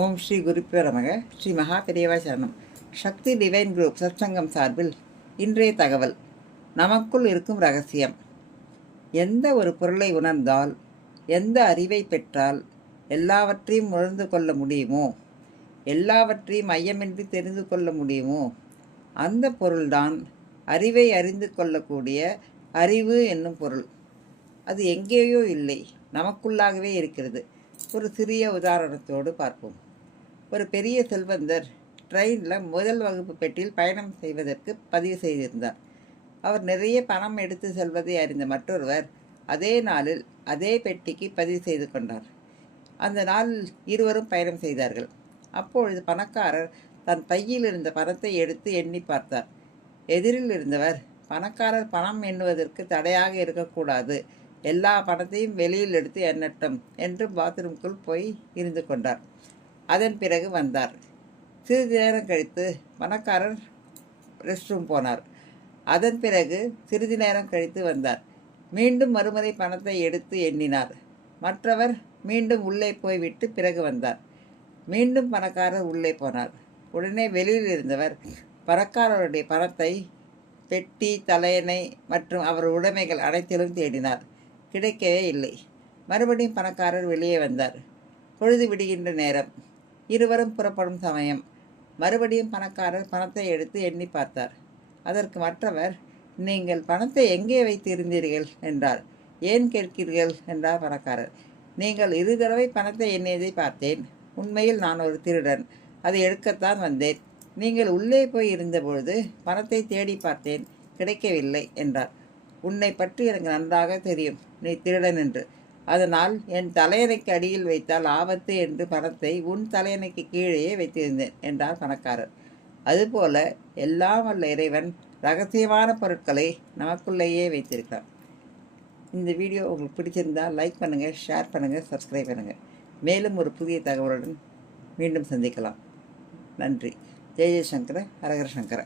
ஓம் ஸ்ரீ குருப்பியோ நமக. ஸ்ரீ மகா பெரியவா சரணம். சக்தி டிவைன் குரூப் சத்சங்கம் சார்பில் இன்றைய தகவல். நமக்குள் இருக்கும் ரகசியம். எந்த ஒரு பொருளை உணர்ந்தால், எந்த அறிவை பெற்றால் எல்லாவற்றையும் உணர்ந்து கொள்ள முடியுமோ, எல்லாவற்றையும் மையமின்றி தெரிந்து கொள்ள முடியுமோ, அந்த பொருள்தான் அறிவை அறிந்து கொள்ளக்கூடிய அறிவு என்னும் பொருள். அது எங்கேயோ இல்லை, நமக்குள்ளாகவே இருக்கிறது. ஒரு சிறிய உதாரணத்தோடு பார்ப்போம். ஒரு பெரிய செல்வந்தர் ட்ரெயினில் முதல் வகுப்பு பெட்டியில் பயணம் செய்வதற்கு பதிவு செய்திருந்தார். அவர் நிறைய பணம் எடுத்து செல்வதை அறிந்த மற்றொருவர் அதே நாளில் அதே பெட்டிக்கு பதிவு செய்து கொண்டார். அந்த நாளில் இருவரும் பயணம் செய்தார்கள். அப்பொழுது பணக்காரர் தன் பையில் இருந்த பணத்தை எடுத்து எண்ணி பார்த்தார். எதிரில் இருந்தவர், பணக்காரர் பணம் எண்ணுவதற்கு தடையாக இருக்கக்கூடாது, எல்லா பணத்தையும் வெளியில் எடுத்து எண்ணட்டும் என்று பாத்ரூம்குள் போய் இருந்து கொண்டார். அதன் பிறகு வந்தார். சிறிது நேரம் கழித்து பணக்காரர் ரெஸ்ட் ரூம் போனார். அதன் பிறகு சிறிது நேரம் கழித்து வந்தார். மீண்டும் மறுமுறை பணத்தை எடுத்து எண்ணினார். மற்றவர் மீண்டும் உள்ளே போய்விட்டு பிறகு வந்தார். மீண்டும் பணக்காரர் உள்ளே போனார். உடனே வெளியில் இருந்தவர் பணக்காரருடைய பணத்தை, பெட்டி, தலையணை மற்றும் அவர் உடைமைகள் அனைத்திலும் தேடினார். கிடைக்கவே இல்லை. மறுபடியும் பணக்காரர் வெளியே வந்தார். பொழுது விடுகின்ற நேரம். இருவரும் புறப்படும் சமயம். மறுபடியும் பணக்காரர் பணத்தை எடுத்து எண்ணி பார்த்தார். அதற்கு மற்றவர், நீங்கள் பணத்தை எங்கே வைத்திருந்தீர்கள் என்றார். ஏன் கேட்கிறீர்கள் என்றார் பணக்காரர். நீங்கள் 2 தடவை பணத்தை எண்ணியதை பார்த்தேன். உண்மையில் நான் ஒரு திருடன், அதை எடுக்கத்தான் வந்தேன். நீங்கள் உள்ளே போய் இருந்தபொழுது பணத்தை தேடி பார்த்தேன், கிடைக்கவில்லை என்றார். உன்னை பற்றி எனக்கு நன்றாக தெரியும், நீ திருடன் என்று. அதனால் என் தலையணைக்கு அடியில் வைத்தால் ஆபத்து என்று பணத்தை உன் தலையணைக்கு கீழேயே வைத்திருந்தேன் என்றார் பணக்காரர். அதுபோல எல்லாம் வல்ல இறைவன் ரகசியமான பொருட்களை நமக்குள்ளேயே வைத்திருக்கிறார். இந்த வீடியோ உங்களுக்கு பிடிச்சிருந்தால் லைக் பண்ணுங்கள், ஷேர் பண்ணுங்கள், சப்ஸ்கிரைப் பண்ணுங்கள். மேலும் ஒரு புதிய தகவலுடன் மீண்டும் சந்திக்கலாம். நன்றி. ஜெய ஜெயசங்கர, ஹரஹர சங்கர.